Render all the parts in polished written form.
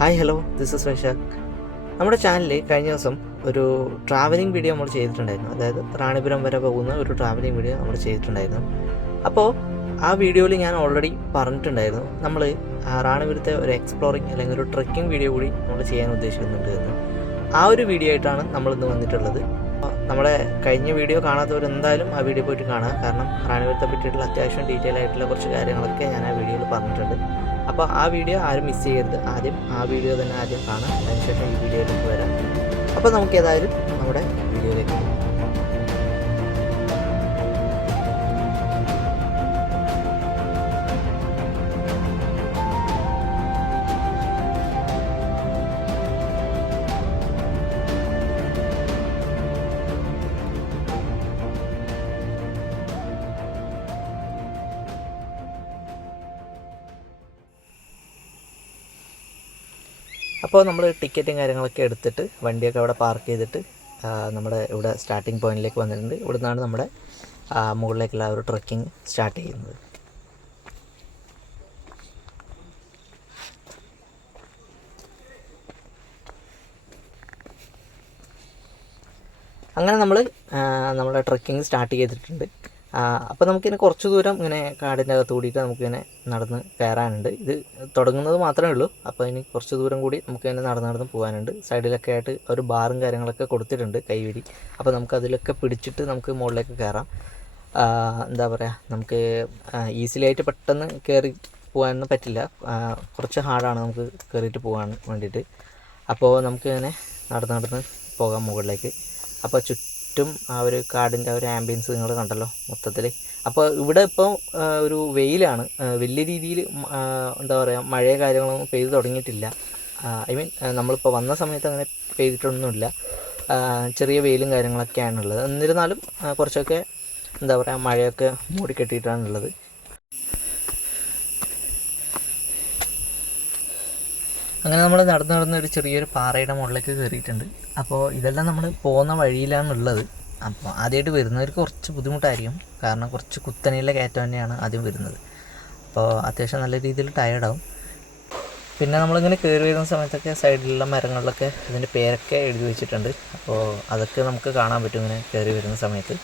Hi hello, this is Vaishakh. നമ്മുടെ ചാനലിൽ കഴിഞ്ഞ ദിവസം ഒരു ട്രാവലിംഗ് വീഡിയോ നമ്മൾ ചെയ്തിട്ടുണ്ടായിരുന്നു. അതായത് റാണിപുരം വരെ പോകുന്ന ഒരു ട്രാവലിംഗ് വീഡിയോ നമ്മൾ ചെയ്തിട്ടുണ്ടായിരുന്നു. അപ്പോൾ ആ വീഡിയോയിൽ ഞാൻ ഓൾറെഡി പറഞ്ഞിട്ടുണ്ടായിരുന്നു നമ്മൾ റാണിപുരത്തെ ഒരു എക്സ്പ്ലോറിങ് അല്ലെങ്കിൽ ഒരു ട്രെക്കിംഗ് വീഡിയോ കൂടി നമ്മൾ ചെയ്യാൻ ഉദ്ദേശിക്കുന്നുണ്ട് എന്ന്. ആ ഒരു വീഡിയോ ആയിട്ടാണ് നമ്മളിന്ന് വന്നിട്ടുള്ളത്. നമ്മളെ കഴിഞ്ഞ വീഡിയോ കാണാത്തവർ എന്തായാലും ആ വീഡിയോ പോയിട്ട് കാണുക. കാരണം റാണിപുരത്തെ പറ്റിയിട്ടുള്ള അത്യാവശ്യം ഡീറ്റെയിൽ ആയിട്ടുള്ള കുറച്ച് കാര്യങ്ങളൊക്കെ ഞാൻ ആ വീഡിയോയിൽ പറഞ്ഞിട്ടുണ്ട്. അപ്പോൾ ആ വീഡിയോ ആരും മിസ് ചെയ്യരുത്. ആദ്യം ആ വീഡിയോ തന്നെ ആദ്യം കാണാം, അതിനുശേഷം ഈ വീഡിയോയിലേക്ക് വരാം. അപ്പോൾ നമുക്ക് ഏതായാലും നമ്മുടെ വീഡിയോയിലേക്ക് പോകാം. അപ്പോൾ നമ്മൾ ടിക്കറ്റും കാര്യങ്ങളൊക്കെ എടുത്തിട്ട് വണ്ടിയൊക്കെ അവിടെ പാർക്ക് ചെയ്തിട്ട് നമ്മുടെ ഇവിടെ സ്റ്റാർട്ടിംഗ് പോയിന്റിലേക്ക് വന്നിട്ടുണ്ട്. ഇവിടെ നിന്നാണ് നമ്മുടെ മുകളിലേക്കുള്ള ഒരു ട്രക്കിംഗ് സ്റ്റാർട്ട് ചെയ്യുന്നത്. അങ്ങനെ നമ്മൾ നമ്മുടെ ട്രക്കിംഗ് സ്റ്റാർട്ട് ചെയ്തിട്ടുണ്ട്. അപ്പോൾ നമുക്കിങ്ങനെ കുറച്ച് ദൂരം ഇങ്ങനെ കാടിൻ്റെ അകത്ത് കൂടിയിട്ട് നമുക്കിങ്ങനെ നടന്ന് കയറാനുണ്ട്. ഇത് തുടങ്ങുന്നത് മാത്രമേ ഉള്ളൂ. അപ്പോൾ ഇനി കുറച്ച് ദൂരം കൂടി നമുക്കിങ്ങനെ നടന്ന് പോകാനുണ്ട്. സൈഡിലൊക്കെ ആയിട്ട് ഒരു ബാറും കാര്യങ്ങളൊക്കെ കൊടുത്തിട്ടുണ്ട്, കൈവരി. അപ്പോൾ നമുക്കതിലൊക്കെ പിടിച്ചിട്ട് നമുക്ക് മുകളിലേക്ക് കയറാം. എന്താ പറയുക, നമുക്ക് ഈസിലി ആയിട്ട് പെട്ടെന്ന് കയറി പോകാനൊന്നും പറ്റില്ല. കുറച്ച് ഹാർഡാണ് നമുക്ക് കയറിയിട്ട് പോകാൻ വേണ്ടിയിട്ട്. അപ്പോൾ നമുക്കിങ്ങനെ നടന്ന് പോകാം മുകളിലേക്ക്. അപ്പോൾ ചുറ്റും ആ ഒരു കാടിൻ്റെ ആ ഒരു ആംബിയൻസ് നിങ്ങൾ കണ്ടല്ലോ മൊത്തത്തിൽ. അപ്പോൾ ഇവിടെ ഇപ്പോൾ ഒരു വെയിലാണ്. വലിയ രീതിയിൽ എന്താ പറയുക, മഴയോ കാര്യങ്ങളൊന്നും പെയ്ത് തുടങ്ങിയിട്ടില്ല. ഐ മീൻ നമ്മളിപ്പോൾ വന്ന സമയത്ത് അങ്ങനെ പെയ്തിട്ടൊന്നുമില്ല. ചെറിയ വെയിലും കാര്യങ്ങളൊക്കെയാണുള്ളത്. എന്നിരുന്നാലും കുറച്ചൊക്കെ എന്താ പറയുക, മഴയൊക്കെ മൂടിക്കെട്ടിയിട്ടാണുള്ളത്. അങ്ങനെ നമ്മൾ നടന്ന് ഒരു ചെറിയൊരു പാറയുടെ മുകളിലേക്ക് കയറിയിട്ടുണ്ട്. അപ്പോൾ ഇതെല്ലാം നമ്മൾ പോകുന്ന വഴിയിലാണുള്ളത്. അപ്പോൾ ആദ്യമായിട്ട് വരുന്നവർക്ക് കുറച്ച് ബുദ്ധിമുട്ടായിരിക്കും. കാരണം കുറച്ച് കുത്തനെയുള്ള കയറ്റം തന്നെയാണ് ആദ്യം വരുന്നത്. അപ്പോൾ അത്യാവശ്യം നല്ല രീതിയിൽ ടയർഡാവും. പിന്നെ നമ്മളിങ്ങനെ കയറി വരുന്ന സമയത്തൊക്കെ സൈഡിലുള്ള മരങ്ങളിലൊക്കെ ഇതിൻ്റെ പേരൊക്കെ എഴുതി വെച്ചിട്ടുണ്ട്. അപ്പോൾ അതൊക്കെ നമുക്ക് കാണാൻ പറ്റും ഇങ്ങനെ കയറി വരുന്ന സമയത്ത്.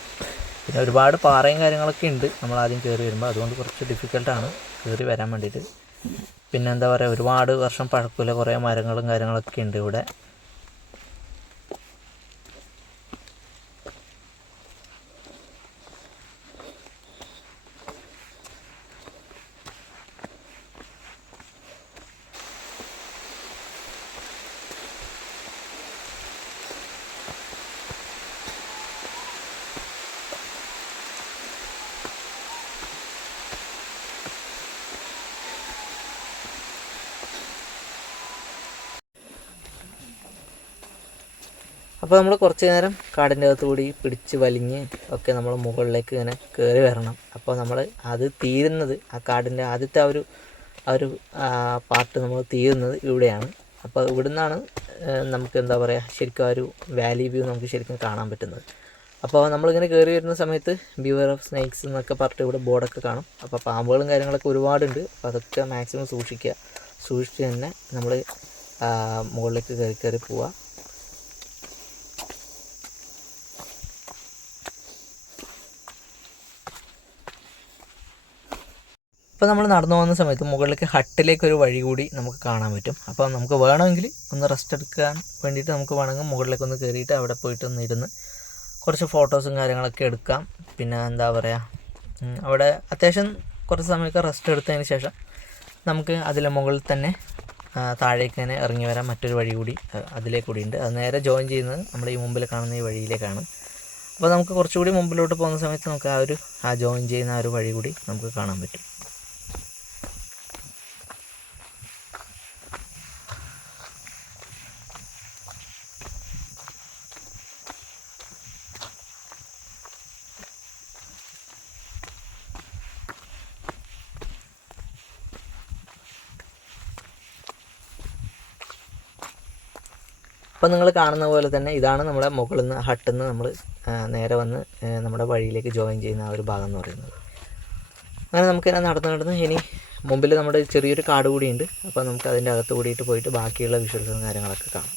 പിന്നെ ഒരുപാട് പാറയും കാര്യങ്ങളൊക്കെ ഉണ്ട് നമ്മൾ ആദ്യം കയറി വരുമ്പോൾ. അതുകൊണ്ട് കുറച്ച് ഡിഫിക്കൽട്ടാണ് കയറി വരാൻ വേണ്ടിയിട്ട്. പിന്നെ എന്താ പറയുക, ഒരുപാട് വർഷം പഴക്കമുള്ള കുറേ മരങ്ങളും കാര്യങ്ങളൊക്കെ ഉണ്ട് ഇവിടെ. അപ്പോൾ നമ്മൾ കുറച്ച് നേരം കാടിൻ്റെ അകത്ത് കൂടി പിടിച്ച് വലിഞ്ഞ് ഒക്കെ നമ്മൾ മുകളിലേക്ക് ഇങ്ങനെ കയറി വരണം. അപ്പോൾ നമ്മൾ അത് തീരുന്നത്, ആ കാടിൻ്റെ ആദ്യത്തെ ആ ഒരു പാർട്ട് നമ്മൾ തീരുന്നത് ഇവിടെയാണ്. അപ്പോൾ ഇവിടെ നിന്നാണ് നമുക്ക് എന്താ പറയുക, ശരിക്കും ആ ഒരു വാലി വ്യൂ നമുക്ക് ശരിക്കും കാണാൻ പറ്റുന്നത്. അപ്പോൾ നമ്മളിങ്ങനെ കയറി വരുന്ന സമയത്ത് ബിവെയർ ഓഫ് സ്നേക്സ് എന്നൊക്കെ പറഞ്ഞിട്ട് ഇവിടെ ബോർഡൊക്കെ കാണും. അപ്പോൾ പാമ്പുകളും കാര്യങ്ങളൊക്കെ ഒരുപാടുണ്ട്. അപ്പോൾ അതൊക്കെ മാക്സിമം സൂക്ഷിച്ച് തന്നെ നമ്മൾ മുകളിലേക്ക് കയറി പോവുക. ഇപ്പോൾ നമ്മൾ നടന്നു പോകുന്ന സമയത്ത് മുകളിലേക്ക് ഹട്ടിലേക്കൊരു വഴി കൂടി നമുക്ക് കാണാൻ പറ്റും. അപ്പോൾ നമുക്ക് വേണമെങ്കിൽ ഒന്ന് റെസ്റ്റ് എടുക്കാൻ വേണ്ടിയിട്ട് നമുക്ക് വേണമെങ്കിൽ മുകളിലേക്കൊന്ന് കയറിയിട്ട് അവിടെ പോയിട്ട് ഒന്ന് ഇരുന്ന് കുറച്ച് ഫോട്ടോസും കാര്യങ്ങളൊക്കെ എടുക്കാം. പിന്നെ എന്താ പറയുക, അവിടെ അത്യാവശ്യം കുറച്ച് സമയമൊക്കെ റെസ്റ്റ് എടുത്തതിന് ശേഷം നമുക്ക് അതിലെ മുകളിൽ തന്നെ താഴേക്ക് തന്നെ ഇറങ്ങി വരാൻ മറ്റൊരു വഴി കൂടി അതിലേക്ക് കൂടി ഉണ്ട്. അത് നേരെ ജോയിൻ ചെയ്യുന്നത് നമ്മൾ ഈ മുമ്പിൽ കാണുന്ന ഈ വഴിയിലേക്കാണ്. അപ്പോൾ നമുക്ക് കുറച്ചുകൂടി മുമ്പിലോട്ട് പോകുന്ന സമയത്ത് നമുക്ക് ആ ജോയിൻ ചെയ്യുന്ന ആ ഒരു വഴി കൂടി നമുക്ക് കാണാൻ പറ്റും. അപ്പോൾ നിങ്ങൾ കാണുന്ന പോലെ തന്നെ ഇതാണ് നമ്മുടെ മുകളിൽ നിന്ന് ഹട്ടിൽ നിന്ന് നമ്മൾ നേരെ വന്ന് നമ്മുടെ വഴിയിലേക്ക് ജോയിൻ ചെയ്യുന്ന ആ ഒരു ഭാഗം എന്ന് പറയുന്നത്. അങ്ങനെ നമുക്കിങ്ങനെ നടന്ന് ഇനി മുമ്പിൽ നമ്മുടെ ചെറിയൊരു കാട് കൂടിയുണ്ട്. അപ്പോൾ നമുക്ക് അതിൻ്റെ അകത്ത് കൂടിയിട്ട് പോയിട്ട് ബാക്കിയുള്ള വിഷ്വൽസും കാര്യങ്ങളൊക്കെ കാണാം.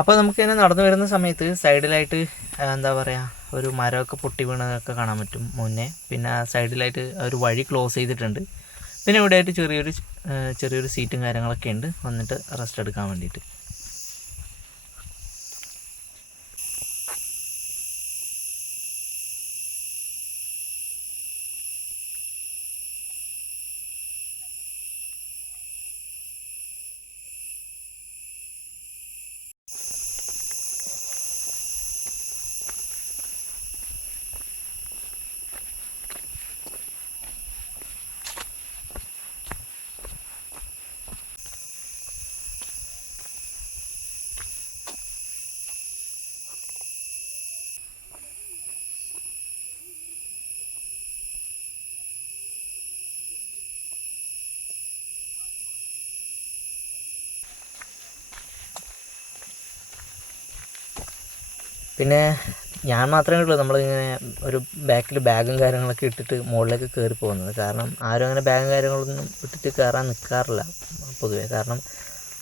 അപ്പോൾ നമുക്കിങ്ങനെ നടന്നു വരുന്ന സമയത്ത് സൈഡിലായിട്ട് എന്താ പറയുക, ഒരു മരമൊക്കെ പൊട്ടി വീണതൊക്കെ കാണാൻ പറ്റും മുന്നേ. പിന്നെ സൈഡിലായിട്ട് ഒരു വഴി ക്ലോസ് ചെയ്തിട്ടുണ്ട്. പിന്നെ ഇവിടെ ആയിട്ട് ചെറിയൊരു സീറ്റും കാര്യങ്ങളൊക്കെ ഉണ്ട് വന്നിട്ട് റെസ്റ്റ് എടുക്കാൻ വേണ്ടിയിട്ട്. പിന്നെ ഞാൻ മാത്രമേ ഉള്ളൂ നമ്മളിങ്ങനെ ഒരു ബാക്കിൽ ബാഗും കാര്യങ്ങളൊക്കെ ഇട്ടിട്ട് മുകളിലേക്ക് കയറി പോകുന്നത്. കാരണം ആരും അങ്ങനെ ബാഗും കാര്യങ്ങളൊന്നും ഇട്ടിട്ട് കയറാൻ നിൽക്കാറില്ല പൊതുവേ. കാരണം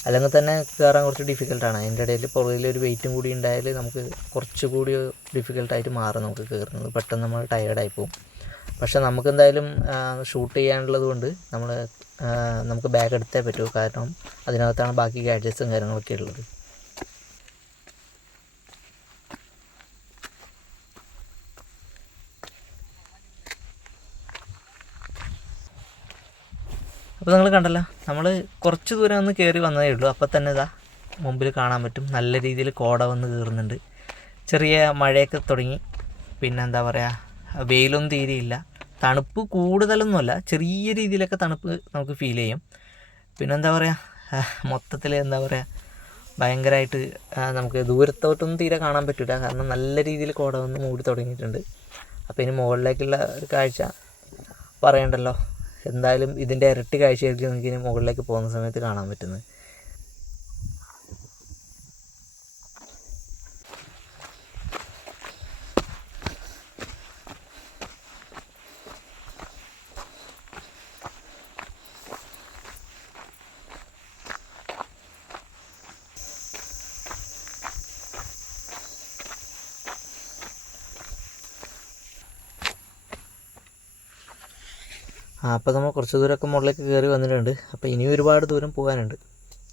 അല്ലെങ്കിൽ തന്നെ കയറാൻ കുറച്ച് ഡിഫിക്കൽട്ടാണ്. അതിൻ്റെ ഇടയിൽ പുറകിൽ ഒരു വെയിറ്റും കൂടി ഉണ്ടായാൽ നമുക്ക് കുറച്ചുകൂടി ഡിഫിക്കൽട്ടായിട്ട് മാറും നമുക്ക് കയറുന്നത്. പെട്ടെന്ന് നമ്മൾ ടയേർഡായി പോകും. പക്ഷെ നമുക്കെന്തായാലും ഷൂട്ട് ചെയ്യാനുള്ളത് കൊണ്ട് നമുക്ക് ബാഗ് എടുത്തേ പറ്റൂ. കാരണം അതിനകത്താണ് ബാക്കി ഗാഡ്ജറ്റ്സും കാര്യങ്ങളൊക്കെ ഉള്ളത്. അപ്പോൾ നിങ്ങൾ കണ്ടല്ലോ, നമ്മൾ കുറച്ച് ദൂരം ഒന്ന് കയറി വന്നതേ ഉള്ളൂ. അപ്പോൾ തന്നെ ഇതാ മുമ്പിൽ കാണാൻ പറ്റും നല്ല രീതിയിൽ കോട വന്ന് കയറുന്നുണ്ട്. ചെറിയ മഴയൊക്കെ തുടങ്ങി. പിന്നെ എന്താ പറയുക, വെയിലൊന്നും തീരെയില്ല. തണുപ്പ് കൂടുതലൊന്നുമല്ല, ചെറിയ രീതിയിലൊക്കെ തണുപ്പ് നമുക്ക് ഫീൽ ചെയ്യും. പിന്നെന്താ പറയുക, മൊത്തത്തിൽ എന്താ പറയുക, ഭയങ്കരമായിട്ട് നമുക്ക് ദൂരത്തോട്ടൊന്നും തീരെ കാണാൻ പറ്റില്ല. കാരണം നല്ല രീതിയിൽ കോട വന്ന് മൂടി തുടങ്ങിയിട്ടുണ്ട്. അപ്പോൾ ഇനി മുകളിലേക്കുള്ള ഒരു കാഴ്ച പറയണ്ടല്ലോ. എന്തായാലും ഇതിൻ്റെ ഇരട്ടി കാഴ്ചയായിരിക്കും നമുക്കിനി മുകളിലേക്ക് പോകുന്ന സമയത്ത് കാണാൻ പറ്റുന്നത്. അപ്പോൾ നമ്മൾ കുറച്ച് ദൂരമൊക്കെ മുകളിലേക്ക് കയറി വന്നിട്ടുണ്ട്. അപ്പോൾ ഇനി ഒരുപാട് ദൂരം പോകാനുണ്ട്.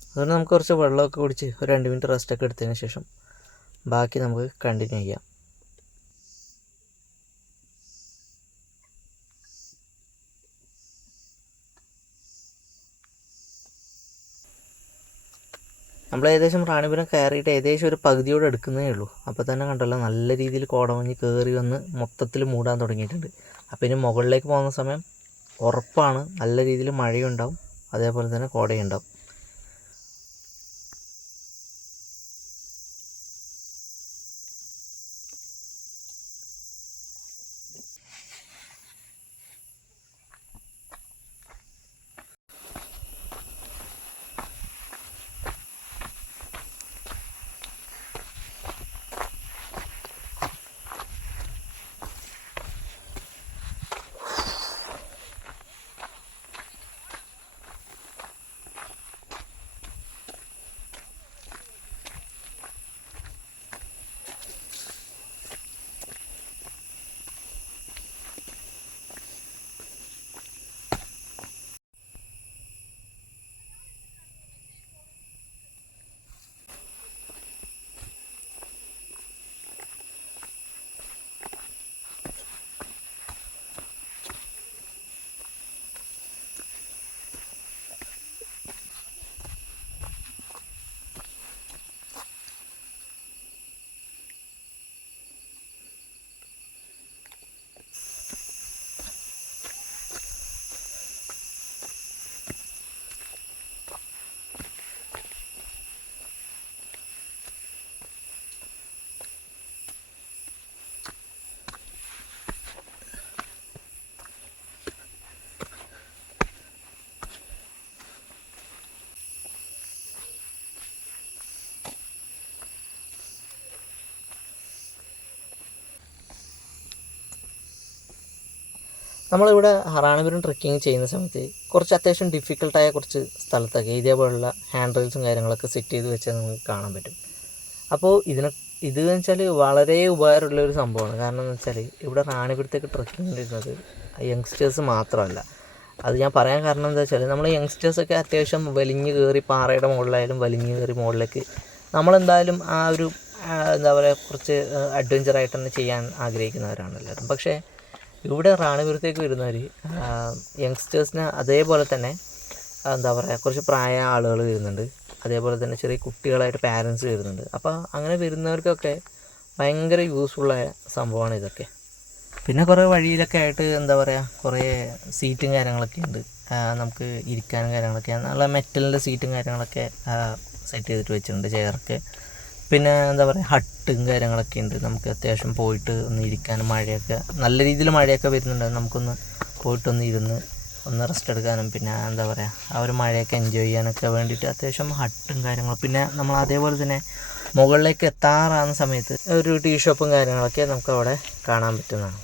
അതുകൊണ്ട് നമുക്ക് കുറച്ച് വെള്ളമൊക്കെ കുടിച്ച് ഒരു 2 മിനിറ്റ് റെസ്റ്റൊക്കെ എടുത്തതിന് ശേഷം ബാക്കി നമുക്ക് കണ്ടിന്യൂ ചെയ്യാം. നമ്മൾ ഏകദേശം റാണിപുരം കയറിയിട്ട് ഏകദേശം ഒരു പകുതിയോടെ എടുക്കുന്നേ ഉള്ളൂ. അപ്പോൾ തന്നെ കണ്ടല്ലോ നല്ല രീതിയിൽ കോടമഞ്ഞ് കയറി വന്ന് മൊത്തത്തിൽ മൂടാൻ തുടങ്ങിയിട്ടുണ്ട്. അപ്പോൾ ഇനി മുകളിലേക്ക് പോകുന്ന സമയം ഉറപ്പാണ് നല്ല രീതിയിൽ മഴയുണ്ടാവും, അതേപോലെ തന്നെ കോടയുണ്ടാവും. നമ്മളിവിടെ റാണിപുരം ട്രെക്കിങ് ചെയ്യുന്ന സമയത്ത് കുറച്ച് അത്യാവശ്യം ഡിഫിക്കൽട്ടായ കുറച്ച് സ്ഥലത്തൊക്കെ ഇതേപോലുള്ള ഹാൻഡ് റെയിൽസും കാര്യങ്ങളൊക്കെ സെറ്റ് ചെയ്ത് വെച്ചാൽ നമുക്ക് കാണാൻ പറ്റും. അപ്പോൾ ഇതെന്ന് വെച്ചാൽ വളരെ ഉപകാരമുള്ള ഒരു സംഭവമാണ്. കാരണം എന്ന് വെച്ചാൽ ഇവിടെ റാണിപുരത്തേക്ക് ട്രെക്കിങ് വരുന്നത് യങ്സ്റ്റേഴ്സ് മാത്രമല്ല. അത് ഞാൻ പറയാൻ കാരണം എന്താ വെച്ചാൽ നമ്മൾ യങ്സ്റ്റേഴ്സൊക്കെ അത്യാവശ്യം വലിഞ്ഞ് കയറി പാറയുടെ മുകളിലായാലും വലിഞ്ഞ് കയറി മുകളിലേക്ക് നമ്മളെന്തായാലും ആ ഒരു എന്താ പറയുക കുറച്ച് അഡ്വഞ്ചറായിട്ട് തന്നെ ചെയ്യാൻ ആഗ്രഹിക്കുന്നവരാണ് എല്ലാവരും. പക്ഷേ ഇവിടെ റാണിപുരത്തേക്ക് വരുന്നവർ യങ്സ്റ്റേഴ്സിന് അതേപോലെ തന്നെ എന്താ പറയുക കുറച്ച് പ്രായ ആളുകൾ വരുന്നുണ്ട്, അതേപോലെ തന്നെ ചെറിയ കുട്ടികളായിട്ട് പാരൻസ് വരുന്നുണ്ട്. അപ്പോൾ അങ്ങനെ വരുന്നവർക്കൊക്കെ ഭയങ്കര യൂസ്ഫുള്ളായ സംഭവമാണ് ഇതൊക്കെ. പിന്നെ കുറേ വഴിയിലൊക്കെ ആയിട്ട് എന്താ പറയുക കുറേ സീറ്റും കാര്യങ്ങളൊക്കെ ഉണ്ട്, നമുക്ക് ഇരിക്കാനും കാര്യങ്ങളൊക്കെ നല്ല മെറ്റലിൻ്റെ സീറ്റും കാര്യങ്ങളൊക്കെ സെറ്റ് ചെയ്തിട്ട് വെച്ചിട്ടുണ്ട്, ചെയറൊക്കെ. പിന്നെ എന്താ പറയുക ഹട്ടും കാര്യങ്ങളൊക്കെ ഉണ്ട്, നമുക്ക് അത്യാവശ്യം പോയിട്ട് ഒന്ന് ഇരിക്കാനും. മഴയൊക്കെ നല്ല രീതിയിൽ മഴയൊക്കെ വരുന്നുണ്ട്, നമുക്കൊന്ന് പോയിട്ടൊന്ന് ഇരുന്ന് ഒന്ന് റെസ്റ്റ് എടുക്കാനും പിന്നെ എന്താ പറയുക ആ ഒരു മഴയൊക്കെ എൻജോയ് ചെയ്യാനൊക്കെ വേണ്ടിയിട്ട് അത്യാവശ്യം ഹട്ടും കാര്യങ്ങളും. പിന്നെ നമ്മൾ അതേപോലെ തന്നെ മുകളിലേക്ക് എത്താറാകുന്ന സമയത്ത് ഒരു ടീ ഷോപ്പും കാര്യങ്ങളൊക്കെ നമുക്ക് അവിടെ കാണാൻ പറ്റുന്നതാണ്.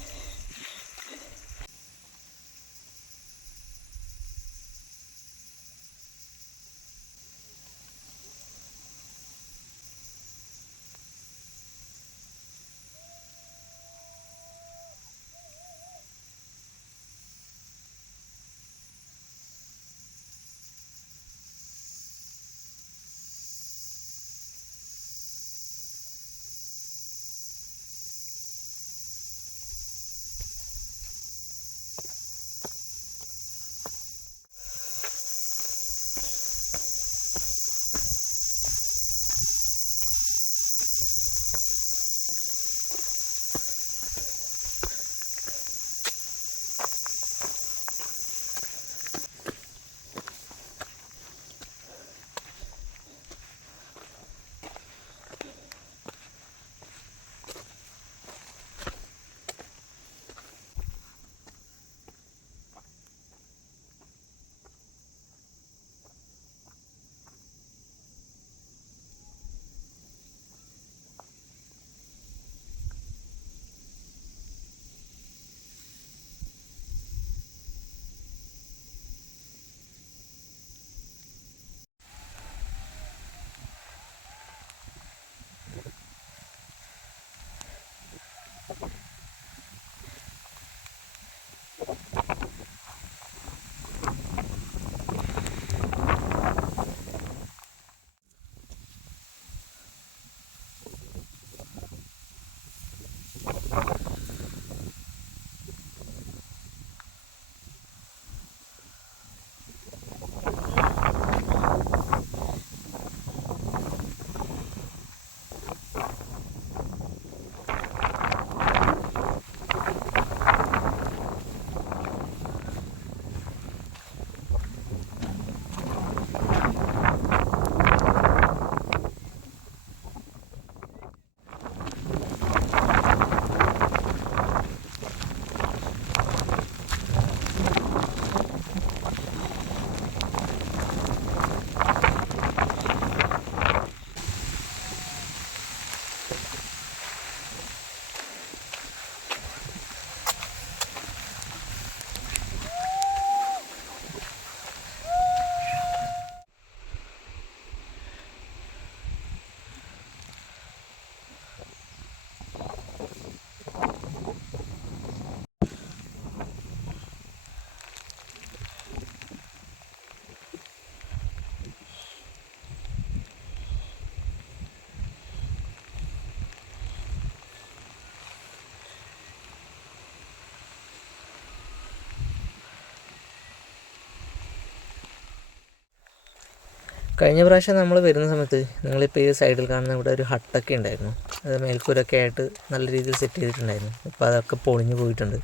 കഴിഞ്ഞ പ്രാവശ്യം നമ്മൾ വരുന്ന സമയത്ത് നിങ്ങളിപ്പോൾ ഈ സൈഡിൽ കാണുന്ന ഇവിടെ ഒരു ഹട്ടൊക്കെ ഉണ്ടായിരുന്നു, അത് മേൽക്കൂരൊക്കെ ആയിട്ട് നല്ല രീതിയിൽ സെറ്റ് ചെയ്തിട്ടുണ്ടായിരുന്നു. ഇപ്പോൾ അതൊക്കെ പൊളിഞ്ഞു പോയിട്ടുണ്ട്,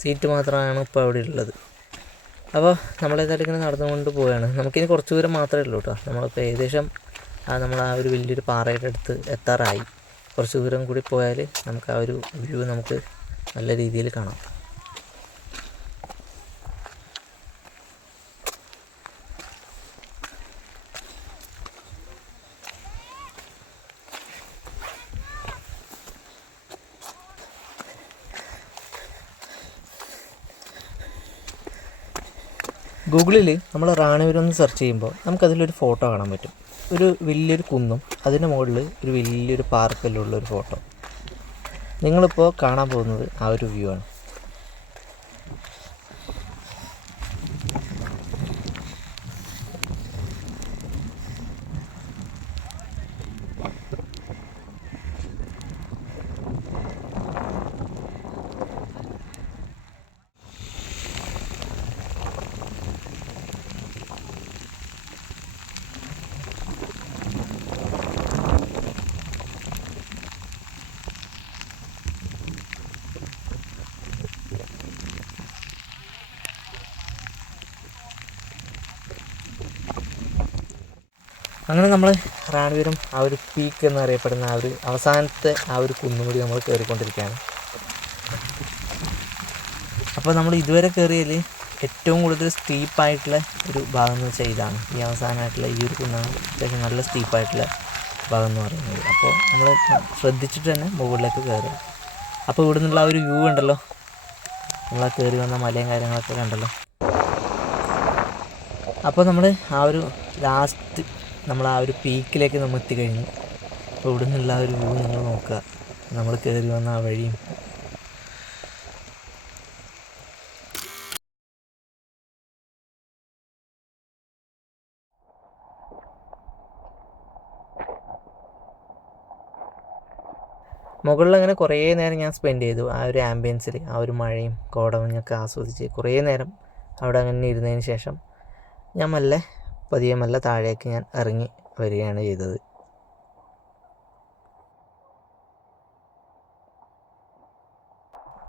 സീറ്റ് മാത്രമാണ് ഇപ്പോൾ അവിടെ ഉള്ളത്. അപ്പോൾ നമ്മളേതായാലും ഇങ്ങനെ നടന്നുകൊണ്ട് പോവുകയാണ്. നമുക്കിനി കുറച്ച് ദൂരം മാത്രമേ ഉള്ളൂ കേട്ടോ. നമ്മളിപ്പോൾ ഏകദേശം നമ്മൾ ആ ഒരു വലിയൊരു പാറയുടെ അടുത്ത് എത്താറായി. കുറച്ച് ദൂരം കൂടി പോയാൽ നമുക്ക് ആ ഒരു വ്യൂ നമുക്ക് നല്ല രീതിയിൽ കാണാം. ഗൂഗിളിൽ നമ്മൾ റാണിപുരം എന്ന് സെർച്ച് ചെയ്യുമ്പോൾ നമുക്കതിലൊരു ഫോട്ടോ കാണാൻ പറ്റും. ഒരു വലിയൊരു കുന്നും അതിൻ്റെ മുകളിൽ ഒരു വലിയൊരു പാർക്കെല്ലാം ഉള്ളൊരു ഫോട്ടോ. നിങ്ങളിപ്പോൾ കാണാൻ പോകുന്നത് ആ ഒരു വ്യൂ ആണ്. അങ്ങനെ നമ്മൾ റാണിപുരം ആ ഒരു പീക്ക് എന്നറിയപ്പെടുന്ന ആ ഒരു അവസാനത്തെ ആ ഒരു കുന്നുകൂടി നമ്മൾ കയറിക്കൊണ്ടിരിക്കുകയാണ്. അപ്പോൾ നമ്മൾ ഇതുവരെ കയറിയതിൽ ഏറ്റവും കൂടുതൽ സ്റ്റീപ്പായിട്ടുള്ള ഒരു ഭാഗം എന്ന് വെച്ചാൽ ഇതാണ്. ഈ അവസാനമായിട്ടുള്ള ഈ ഒരു കുന്നാണ് അത്യാവശ്യം നല്ല സ്റ്റീപ്പായിട്ടുള്ള ഭാഗം എന്ന് പറയുന്നത്. അപ്പോൾ നമ്മൾ ശ്രദ്ധിച്ചിട്ട് തന്നെ മുകളിലേക്ക് കയറുക. അപ്പോൾ ഇവിടെ നിന്നുള്ള ആ ഒരു വ്യൂ ഉണ്ടല്ലോ, നമ്മളാ കയറി വന്ന മലയും കാര്യങ്ങളൊക്കെ കണ്ടല്ലോ. അപ്പോൾ നമ്മൾ ആ ഒരു ലാസ്റ്റ് നമ്മൾ ആ ഒരു പീക്കിലേക്ക് നമ്മൾ എത്തിക്കഴിഞ്ഞു. അപ്പോൾ ഇവിടെ നിന്നുള്ള ആ ഒരു വ്യൂ നിങ്ങൾ നോക്കുക, നമ്മൾ കയറി വന്ന ആ വഴിയും. മുകളിൽ അങ്ങനെ കുറേ നേരം ഞാൻ സ്പെൻഡ് ചെയ്തു ആ ഒരു ആംബിയൻസിൽ. ആ ഒരു മഴയും കോടമഞ്ഞൊക്കെ ആസ്വദിച്ച് കുറേ നേരം അവിടെ അങ്ങനെ ഇരുന്നതിന് ശേഷം ഞാൻ പതിയെ താഴേക്ക് ഞാൻ ഇറങ്ങി വരികയാണ് ചെയ്തത്.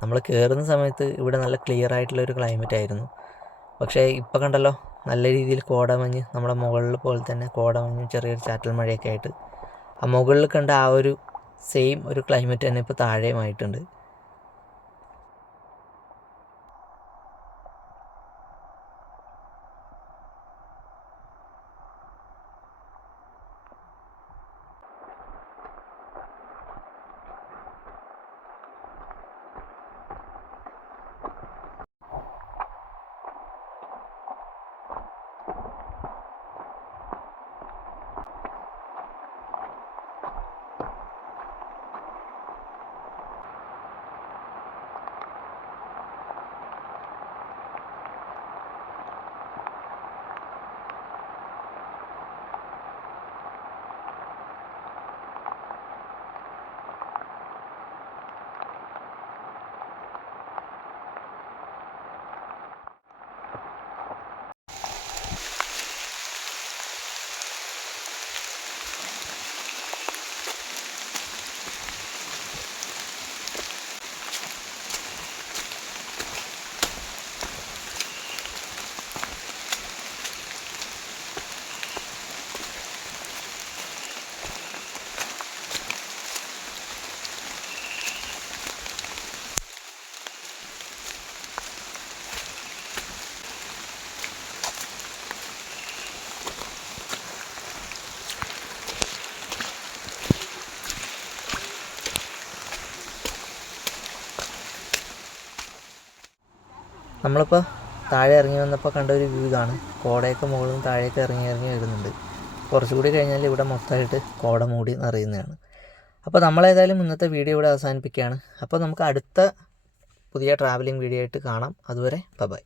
നമ്മൾ കയറുന്ന സമയത്ത് ഇവിടെ നല്ല ക്ലിയർ ആയിട്ടുള്ളൊരു ക്ലൈമറ്റ് ആയിരുന്നു. പക്ഷേ ഇപ്പോൾ കണ്ടല്ലോ, നല്ല രീതിയിൽ കോടമഞ്ഞ് നമ്മുടെ മുകളിൽ പോലെ തന്നെ കോടമഞ്ഞും ചെറിയൊരു ചാറ്റൽ മഴയൊക്കെ ആയിട്ട് ആ മുകളിൽ കണ്ട ആ ഒരു സെയിം ഒരു ക്ലൈമറ്റ് തന്നെ ഇപ്പോൾ താഴെയുമായിട്ടുണ്ട്. നമ്മളിപ്പോൾ താഴെ ഇറങ്ങി വന്നപ്പോൾ കണ്ട ഒരു വ്യൂ ഇതാണ്. കോടയൊക്കെ മുകളിൽ നിന്ന് താഴേക്ക് ഇറങ്ങി വരുന്നുണ്ട്. കുറച്ചുകൂടി കഴിഞ്ഞാൽ ഇവിടെ മൊത്തമായിട്ട് കോട മൂടി നിറയുന്നതാണ്. അപ്പോൾ നമ്മളേതായാലും ഇന്നത്തെ വീഡിയോ ഇവിടെ അവസാനിപ്പിക്കുകയാണ്. അപ്പോൾ നമുക്ക് അടുത്ത പുതിയ ട്രാവലിംഗ് വീഡിയോ ആയിട്ട് കാണാം. അതുവരെ ബൈ.